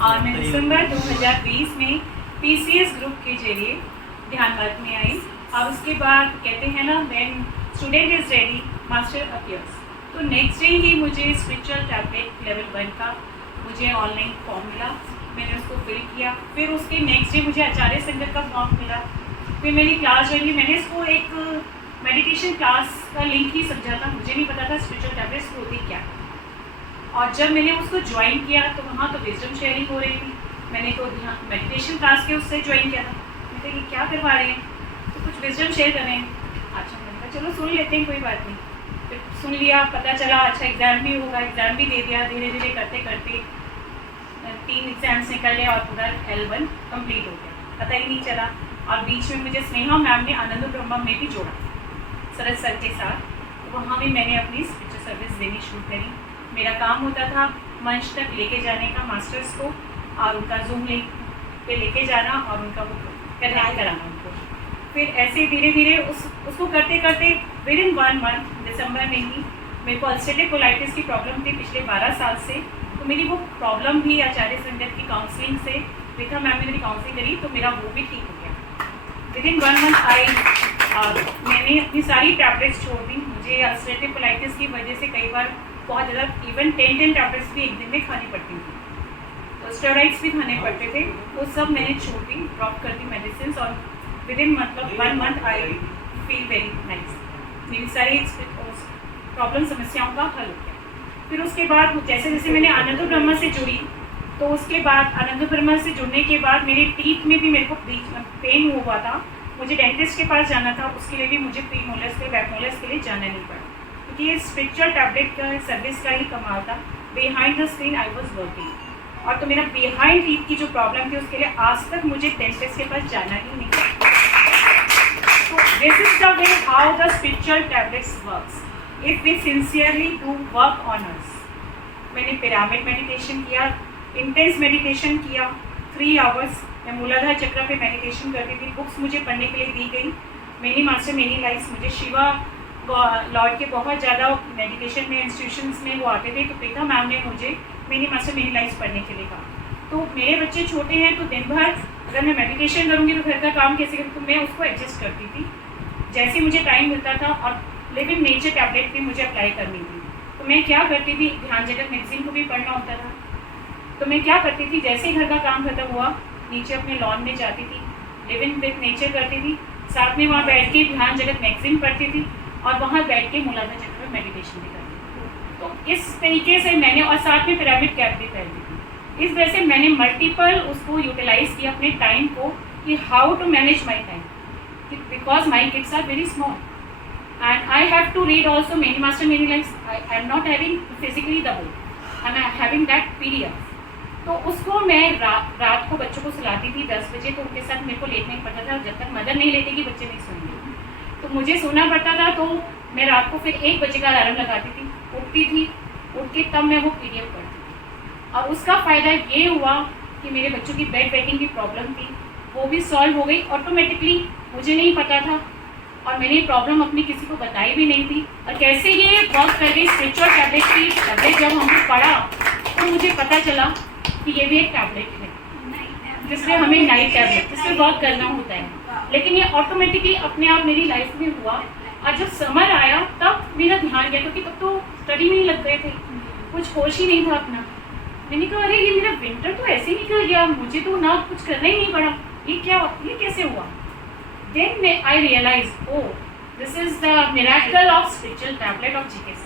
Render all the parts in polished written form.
और मैं दिसंबर 2020 में PCS ग्रुप के जरिए ध्यान वर्क में आई। और उसके बाद कहते हैं ना, when student is ready master appears. तो नेक्स्ट डे ही मुझे स्पिरिचुअल टैबलेट लेवल 1 का मुझे ऑनलाइन फॉर्म मिला, मैंने उसको फिल किया। फिर उसके नेक्स्ट डे मुझे आचार्य संगत का फॉर्म मिला, फिर मेरी क्लास ज्वाइन की। मैंने इसको एक मेडिटेशन क्लास का लिंक ही समझा था, मुझे नहीं पता था स्पिरिचुअल टैबलेट्स होती क्या। और जब मैंने उसको ज्वाइन किया तो वहाँ तो विजडम शेयरिंग हो रही थी, मैंने तो मेडिटेशन क्लास के उससे ज्वाइन किया था। मैं कहा ये क्या करवा रहे हैं, तो कुछ विजडम शेयर कर रहे हैं। अच्छा, मैंने कहा चलो सुन लेते हैं, कोई बात नहीं। फिर सुन लिया, पता चला अच्छा एग्ज़ाम भी होगा, एग्ज़ाम भी दे दिया। धीरे धीरे करते करते 3 एग्ज़ाम्स निकल गए और पूरा L1 कंप्लीट हो गया, पता ही नहीं चला। और बीच में मुझे स्नेहा मैम ने आनंद ब्रह्म में भी जोड़ा सरद सर के साथ, वहाँ भी मैंने अपनी स्पिरिचुअल सर्विस देनी शुरू करी। मेरा काम होता था मंच तक लेके जाने का मास्टर्स को, और उनका जूम लिंक पे लेके जाना और उनका वो कनेक्ट कराना उनको। फिर ऐसे धीरे धीरे उसको करते करते विद इन 1 मंथ दिसंबर में ही मेरे को अल्सरेटिव कोलाइटिस की प्रॉब्लम थी पिछले 12 साल से। तो मेरी वो प्रॉब्लम भी आचार्य संगत की काउंसलिंग से, रेखा मैम ने मेरी काउंसलिंग करी तो मेरा वो भी ठीक हो गया। विद इन 1 मंथ मैंने अपनी सारी टैबलेट्स छोड़ दी। मुझे अल्सरेटिव कोलाइटिस की वजह से कई बार बहुत ज़्यादा इवन 10 टैबलेट्स भी एक दिन में खानी पड़ती थी, तो स्टेरॉइड्स भी खाने पड़ते थे, वो सब मैंने छोड़ दी, ड्रॉप कर दी मेडिसिन। और विद इन मतलब 1 month I feel very nice, मेरी सारी प्रॉब्लम समस्याओं का हल हो गया। फिर उसके बाद जैसे जैसे मैंने आनंद ब्रह्म से जुड़ी, तो उसके बाद आनंद ब्रह्म से जुड़ने के बाद मेरे टीथ में भी मेरे को पेन हुआ था, मुझे डेंटिस्ट के पास जाना था, उसके लिए भी मुझे प्री मोलर्स के बैक मोलर्स के लिए जाना नहीं पड़ा, क्योंकि ये स्पिरिचुअल टैबलेट का सर्विस का ही कमाल था। Behind the screen I was working, और तो मेरा बिहाइंड टीथ की जो प्रॉब्लम थी उसके लिए आज तक मुझे डेंटिस्ट के पास जाना ही नहीं पड़ा। तो this is the way how the spiritual tablets works if we sincerely do work on us. मैंने पिरामिड मेडिटेशन किया, इंटेंस मेडिटेशन किया 3 आवर्स। मैं मूलाधार चक्र पे मेडिटेशन करती थी, बुक्स मुझे पढ़ने के लिए दी गई, मेनी मास्टर मेनी लाइफ्स। मुझे शिवा लॉर्ड के बहुत ज़्यादा मेडिटेशन में इंस्टीट्यूशंस में वो आते थे, तो प्रीता मैम ने मुझे मेनी मास्टर मेनी लाइफ्स पढ़ने के लिए कहा। तो मेरे बच्चे छोटे हैं, तो दिन भर अगर मैं मेडिटेशन करूँगी तो घर का काम कैसे करूँ, तो मैं उसको एडजस्ट करती थी जैसे मुझे टाइम मिलता था। और लिव इन नेचर टैबलेट भी मुझे अप्लाई करनी थी, तो मैं क्या करती थी, ध्यान जगत मैगजीन को भी पढ़ना होता था, तो मैं क्या करती थी, जैसे ही घर का काम खत्म हुआ नीचे अपने लॉन में जाती थी, लिव इन विद नेचर करती थी, साथ में वहाँ बैठ के ध्यान जगत मैगजीन पढ़ती थी, और वहाँ बैठ के मूलाधार चक्र में मेडिटेशन भी करती थी। तो इस तरीके से मैंने, और साथ में पिरामिड कैप भी पहनती थी। इस वजह से मैंने मल्टीपल उसको यूटिलाइज किया अपने टाइम को, कि how to manage my time, because my kids are very small and I have to read also many master many lifes. I am not having physically the book, I am having that PDF। तो उसको मैं रात को बच्चों को सुलाती थी 10 बजे, तो उनके साथ मेरे को लेटना ही पड़ता था, जब तक मदर नहीं लेती कि बच्चे नहीं सोएंगे, तो मुझे सोना पड़ता था। तो मैं रात को फिर 1 बजे का अलार्म लगाती थी, उठती थी, उठ के तब मैं वो PDF पढ़ती थी। और उसका फ़ायदा ये हुआ कि मेरे बच्चों की बेड वेटिंग की प्रॉब्लम थी, वो भी सॉल्व हो गई ऑटोमेटिकली, मुझे नहीं पता था, और मैंने ये प्रॉब्लम अपनी किसी को बताई भी नहीं थी। और कैसे ये वर्क कर गई स्पिरिचुअल टैबलेट की टैबलेट, जब हमने पढ़ा तो मुझे पता चला कि ये भी एक टैबलेट है जिसमें हमें नाइट टैबलेट जिसमें वर्क करना होता है, लेकिन ये ऑटोमेटिकली अपने आप मेरी लाइफ में हुआ। और जब समर आया तब मेरा ध्यान गया, क्योंकि तब तो स्टडी में ही लग गए थे, कुछ होश ही नहीं था अपना। मैंने कहा अरे ये मेरा विंटर तो ऐसे ही निकल गया, मुझे तो ना कुछ करना ही नहीं पड़ा, ये कैसे हुआ। Then I realize, oh this is the miracle of spiritual tablet of GK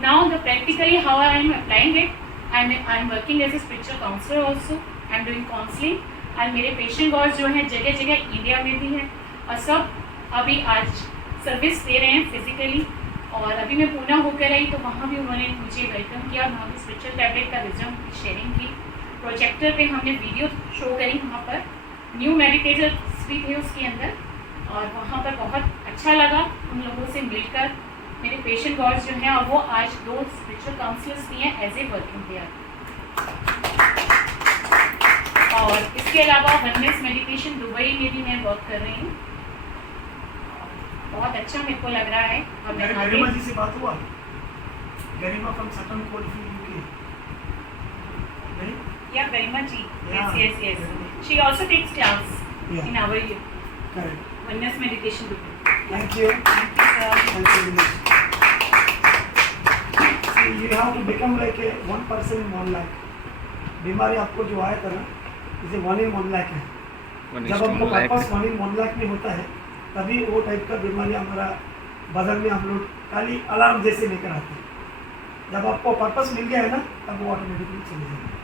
Now the practically how I am applying it, I am working as a spiritual counselor also. I am doing counseling, और मेरे patient God's जो हैं जगह जगह India में भी हैं, और सब अभी आज सर्विस दे रहे हैं फिजिकली। और अभी मैं पूना होकर आई तो वहाँ भी उन्होंने मुझे वेलकम किया, वहाँ भी स्पिरिचुअल टैबलेट का विजडम की शेयरिंग की, प्रोजेक्टर पे हमने वीडियो शो करी, वहाँ पर न्यू मेडिटेटर्स भी थे उसके अंदर, और वहाँ पर बहुत अच्छा लगा उन लोगों से मिलकर। मेरे पेशेंट गॉड्स जो हैं, और वो आज 2 स्पिरिचुअल काउंसलर्स भी हैं एज ए वर्किंग पेयर। और इसके अलावा वननेस मेडिटेशन दुबई में भी मैं वर्क कर रही हूँ, बहुत अच्छा मेरे को लग रहा है। और मैं से बात हुआ Garima from Sutton Coldfield, UK. Right? Yeah, Garima ji. Yeah. Yes. She also takes class Yeah. in our Correct. oneness meditation group. Thank you. Thank you, sir. Thank you very much. See, you have to become like a one person in 1 lakh. बीमारी आपको जो आया था ना, इसे 1 in 1 lakh है. जब हमको पर्पस 1 in 1 lakh में होता है, तभी वो टाइप का बीमारी हमारा बदन में हम लोग खाली अलार्म जैसे लेकर आते हैं. जब आपको पर्पस मिल गया है ना, तब वो ऑटोमेटिकली चले जाएंगे.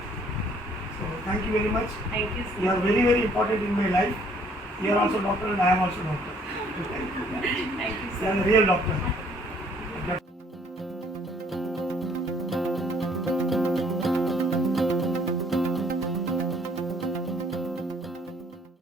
So thank you very much. Thank you, sir. You are very very important in my life. You are also doctor and I am also doctor. Thank you, You sir. are a real doctor.